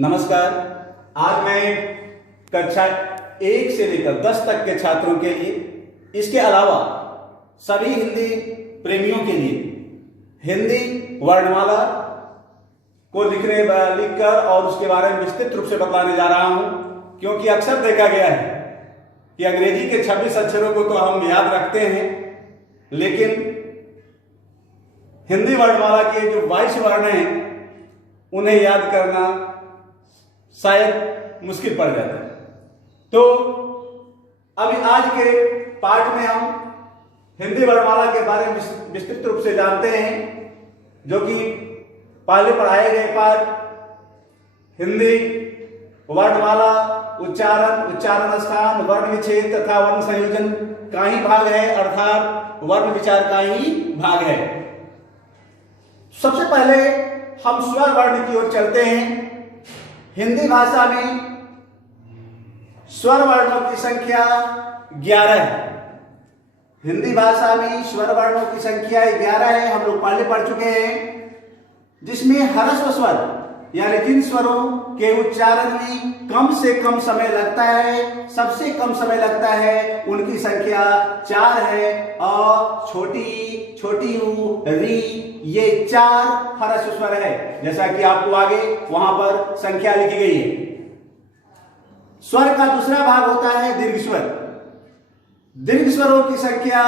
नमस्कार। आज मैं कक्षा 1 से लेकर 10 तक के छात्रों के लिए, इसके अलावा सभी हिंदी प्रेमियों के लिए हिंदी वर्णमाला को लिखकर और उसके बारे में विस्तृत रूप से बताने जा रहा हूं, क्योंकि अक्सर देखा गया है कि अंग्रेजी के 26 अक्षरों को तो हम याद रखते हैं, लेकिन हिंदी वर्णमाला के जो 22 वर्ण हैं उन्हें याद करना शायद मुश्किल पड़ जाता है। तो अभी आज के पाठ में हम हिंदी वर्णमाला के बारे में विस्तृत रूप से जानते हैं, जो कि पहले पढ़ाए गए पाठ हिंदी वर्णमाला उच्चारण स्थान, वर्ण विच्छेद तथा वर्ण संयोजन का ही भाग है, अर्थात वर्ण विचार का ही भाग है। सबसे पहले हम स्वर वर्ण की ओर चलते हैं। हिंदी भाषा में स्वर वर्णों की संख्या 11 है। हिंदी भाषा में स्वर वर्णों की संख्या 11 है, हम लोग पहले पढ़ चुके हैं, जिसमें ह्रस्व स्वर यानी जिन स्वरों के उच्चारण में कम से कम समय लगता है, सबसे कम समय लगता है, उनकी संख्या 4 है। और छोटी ऊ, री, ये 4 ह्रस्व स्वर है, जैसा कि आपको आगे वहां पर संख्या लिखी गई है। स्वर का दूसरा भाग होता है दीर्घ स्वर। दीर्घ स्वरों की संख्या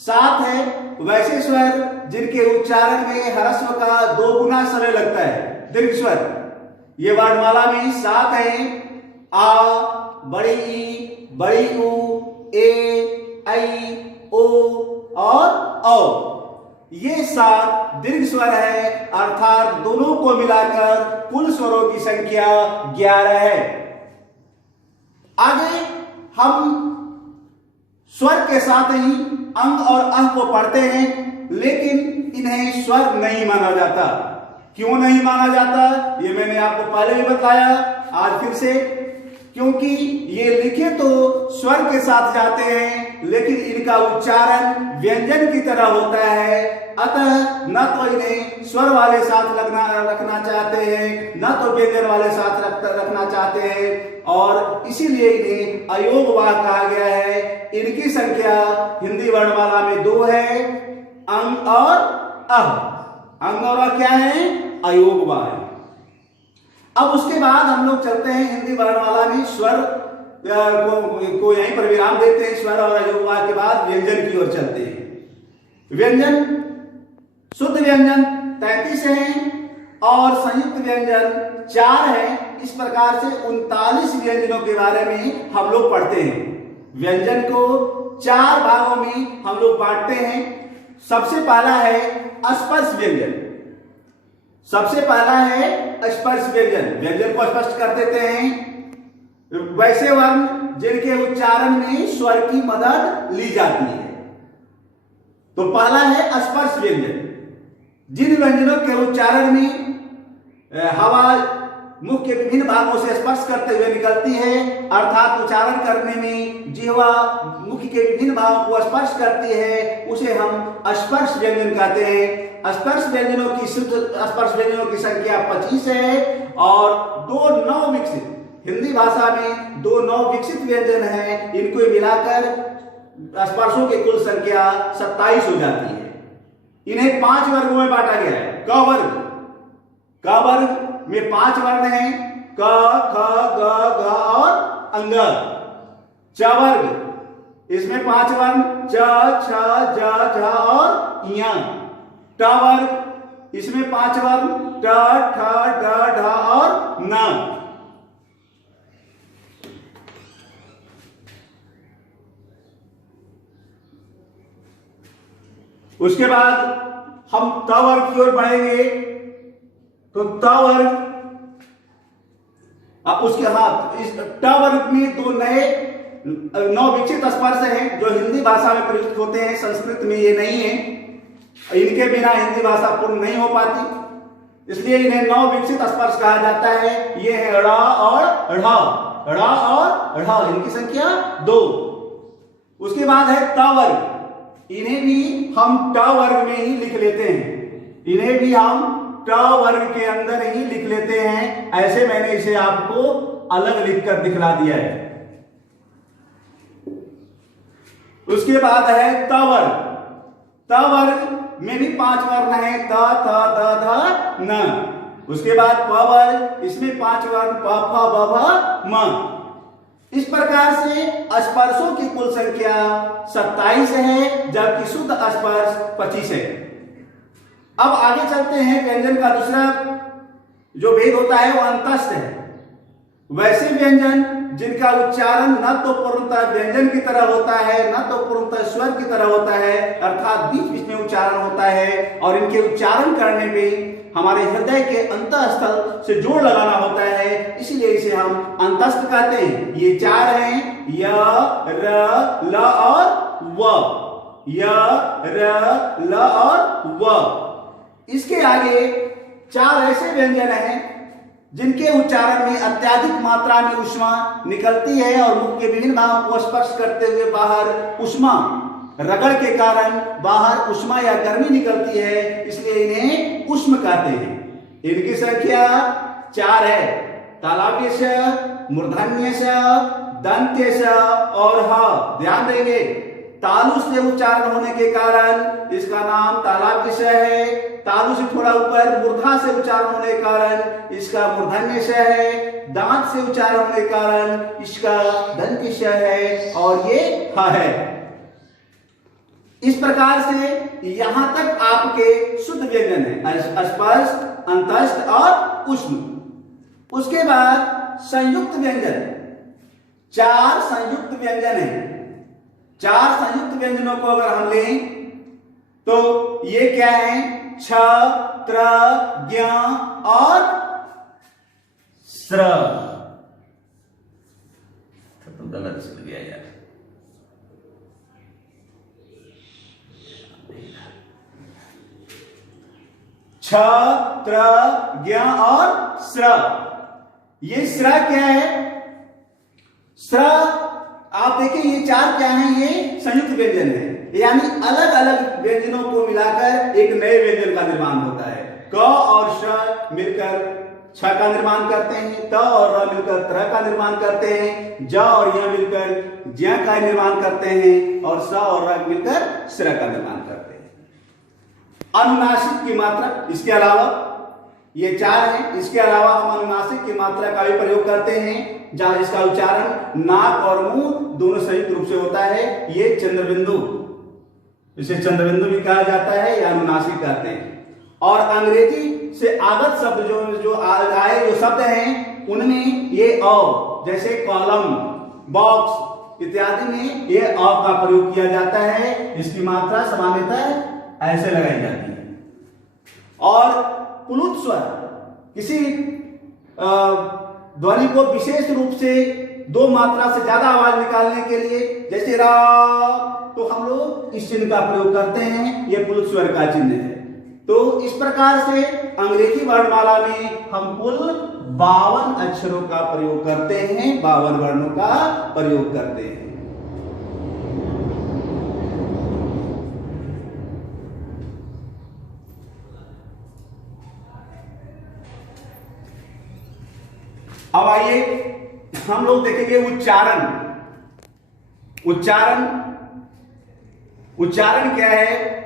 7 है, वैसे स्वर जिनके उच्चारण में ह्रस्व का 2 गुना समय लगता है, दीर्घ स्वर। ये वर्णमाला में 7 है। आ, बड़ी ई, बड़ी ऊ, ए, ऐ, ओ और औ। ये 7 दीर्घ स्वर है, अर्थात दोनों को मिलाकर कुल स्वरों की संख्या 11 है। आगे हम स्वर के साथ ही अंग और अह को पढ़ते हैं, लेकिन इन्हें स्वर नहीं माना जाता। क्यों नहीं माना जाता, ये मैंने आपको पहले भी बताया, आज फिर से। क्योंकि ये लिखे तो स्वर के साथ जाते हैं, लेकिन इनका उच्चारण व्यंजन की तरह होता है। अतः न तो इन्हें स्वर वाले साथ रखना चाहते हैं, न तो व्यंजन वाले साथ रखना चाहते हैं, और इसीलिए इन्हें अयोगवाह कहा गया है। इनकी संख्या हिंदी वर्णमाला में 2 है, अंग और अह। अंग और अह क्या है? अयोगवाह है। अब उसके बाद हम लोग चलते हैं हिंदी वर्णमाला में स्वर को यहीं पर विराम देते हैं। स्वर और अयोगवाह के बाद व्यंजन की ओर चलते हैं। व्यंजन, शुद्ध व्यंजन 33 हैं और संयुक्त व्यंजन 4 हैं। इस प्रकार से 39 व्यंजनों के बारे में हम लोग पढ़ते हैं। व्यंजन को 4 भागों में हम लोग बांटते हैं। सबसे पहला है स्पर्श व्यंजन। सबसे पहला है स्पर्श व्यंजन। व्यंजन को स्पष्ट कर देते हैं। वैसे वर्ण जिनके उच्चारण में स्वर की मदद ली जाती है। तो पहला है स्पर्श व्यंजन। जिन व्यंजनों के उच्चारण में हवा मुख के विभिन्न भागों से स्पर्श करते हुए निकलती है, अर्थात उच्चारण करने में जिह्वा मुख के विभिन्न भागों को स्पर्श करती है, उसे हम स्पर्श व्यंजन कहते हैं। स्पर्श व्यंजनों की शुद्ध स्पर्श व्यंजनों की संख्या 25 है और 2 नवविकसित, हिंदी भाषा में 2 नवविकसित व्यंजन है। इनको मिलाकर स्पर्शों की कुल संख्या 27 हो जाती है। इन्हें 5 वर्गों में बांटा गया है। क वर्ग, क वर्ग में 5 वर्ण हैं, क, ख, ग, घ और अंग। च वर्ग, इसमें 5 वर्ण, च, छ, ज, झ और ञ। ट वर्ग, इसमें 5 वर्ण, ट, ठ, ड, ढ और न। उसके बाद हम त वर्ग की ओर बढ़ेंगे। तो त वर्ग, उसके बाद इस ट वर्ग में 2 नए नवविकसित स्पर्श हैं, जो हिंदी भाषा में प्रयुक्त होते हैं, संस्कृत में ये नहीं है। इनके बिना हिंदी भाषा पूर्ण नहीं हो पाती, इसलिए इन्हें नवविकसित स्पर्श कहा जाता है। ये है ड़ और ढ़, ड़ और ढ़, इनकी संख्या 2। उसके बाद है त वर्ग। इन्हें भी हम ट वर्ग में ही लिख लेते हैं। इन्हें भी हम ट वर्ग के अंदर ही लिख लेते हैं। ऐसे मैंने इसे आपको अलग लिखकर दिखला दिया है। उसके बाद है त वर्ग। त वर्ग में भी 5 वर्ण है, त थ द ध न। उसके बाद प वर्ग, इसमें 5 वर्ण प फ ब भ म। इस प्रकार से स्पर्शों की कुल संख्या 27 है, जबकि शुद्ध स्पर्श 25 है। अब आगे चलते हैं। व्यंजन का दूसरा जो भेद होता है वो अंतस्थ है। वैसे व्यंजन जिनका उच्चारण न तो पूर्णतः व्यंजन की तरह होता है, न तो पूर्णतः स्वर की तरह होता है, अर्थात बीच बीच में उच्चारण होता है, और इनके उच्चारण करने में हमारे हृदय के अंतःस्थल से जोड़ लगाना होता है, इसलिए इसे हम अंतस्थ कहते हैं। ये 4 हैं, य, र, ल और व। य, र, ल और व। इसके आगे 4 ऐसे व्यंजन हैं जिनके उच्चारण में अत्यधिक मात्रा में ऊष्मा निकलती है और मुख के विभिन्न भागों को स्पर्श करते हुए बाहर ऊष्मा रगड़ के कारण बाहर ऊष्मा या गर्मी निकलती है, इसलिए इन्हें ऊष्म कहते हैं। इनकी संख्या 4 है, तालव्य स, मूर्धन्य स, दंत्य स और ह। ध्यान देंगे, तालु से उच्चारण होने के कारण इसका नाम तालव्य स है। तालु से थोड़ा ऊपर मूर्धा से उच्चारण होने के कारण इसका मूर्धन्य स है। दांत से उच्चारण होने के कारण इसका दंत्य स है और ये ह है। इस प्रकार से यहां तक आपके शुद्ध व्यंजन है, स्पर्श, अंतस्थ और ऊष्म। उसके बाद संयुक्त व्यंजन, 4 संयुक्त व्यंजन है। 4 संयुक्त व्यंजनों को अगर हम लें तो ये क्या है? छ, त्र, ज्ञ और स्र। तो गलत से लिया यार। छ, त्र, ज्ञ और स्र। ये स्र क्या है? स्र आप देखिए, ये 4 क्या है? ये संयुक्त व्यंजन है, यानी अलग अलग व्यंजनों को मिलाकर एक नए व्यंजन का निर्माण होता है। क और श मिलकर छ का निर्माण करते हैं, त और र मिलकर त्र का निर्माण करते हैं, ज और य मिलकर ज्ञ का निर्माण करते हैं और स और र मिलकर स्र का निर्माण करते हैं। अनुनासिक की मात्रा, इसके अलावा ये 4 हैं, इसके अलावा हम अनुनासिक की मात्रा का भी प्रयोग करते हैं, जहां इसका उच्चारण नाक और मुंह दोनों संयुक्त रूप से होता है। ये चंद्रबिंदु, इसे चंद्रबिंदु भी कहा जाता है या अनुनासिक कहते हैं। और अंग्रेजी से आगत शब्द जो आए जो शब्द हैं उनमें ये अ, जैसे कॉलम, बॉक्स इत्यादि में ये अ का प्रयोग किया जाता है। इसकी मात्रा सामान्यतः ऐसे लगाई जाती है। और पुलुत स्वर, किसी ध्वनि को विशेष रूप से 2 मात्रा से ज्यादा आवाज निकालने के लिए, जैसे रा, तो हम लोग इस चिन्ह का प्रयोग करते हैं, यह पुलुत स्वर का चिन्ह है। तो इस प्रकार से अंग्रेजी वर्णमाला में हम कुल 52 अक्षरों का प्रयोग करते हैं, 52 वर्णों का प्रयोग करते हैं। अब आइए हम लोग देखेंगे उच्चारण। उच्चारण, उच्चारण क्या है?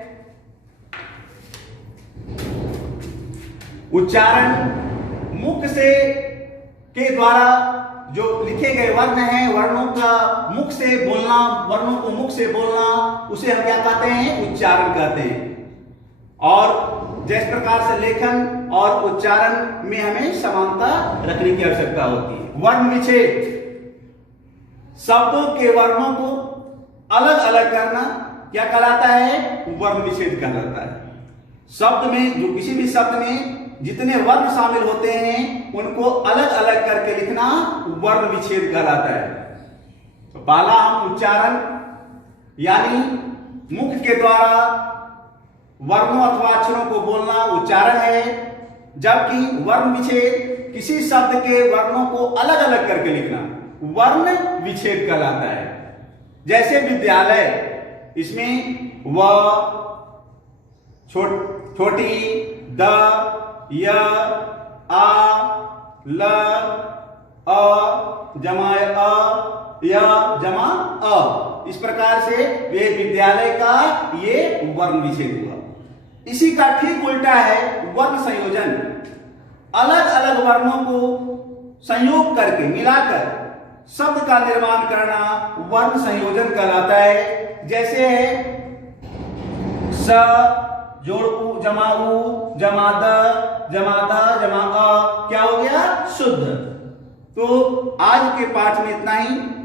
उच्चारण मुख से के द्वारा जो लिखे गए वर्ण हैं, वर्णों का मुख से बोलना, वर्णों को मुख से बोलना, उसे हम क्या कहते हैं? उच्चारण कहते हैं। और जिस प्रकार से लेखन और उच्चारण में हमें समानता रखने की आवश्यकता होती है। वर्ण विच्छेद, शब्दों के वर्णों को अलग अलग करना क्या कहलाता है? वर्ण विच्छेद कहलाता है। शब्द में, जो किसी भी शब्द में जितने वर्ण शामिल होते हैं उनको अलग अलग करके लिखना वर्ण विच्छेद कहलाता है। तो पहला हम उच्चारण यानी मुख के द्वारा वर्णों अथवा अक्षरों को बोलना उच्चारण है, जबकि वर्ण विच्छेद किसी शब्द के वर्णों को अलग अलग करके लिखना वर्ण विच्छेद कहलाता है। जैसे विद्यालय, इसमें व, छोटी, द, य, आ, ल, अ जमा अ, य जमा अ। इस प्रकार से वे विद्यालय का ये वर्ण विच्छेद हुआ। इसी का ठीक उल्टा है वर्ण संयोजन। अलग अलग वर्णों को संयोग करके मिलाकर शब्द का निर्माण करना वर्ण संयोजन कहलाता है। जैसे है स जोड़ उ जमा उ जमा द जमा अ, क्या हो गया? शुद्ध। तो आज के पाठ में इतना ही।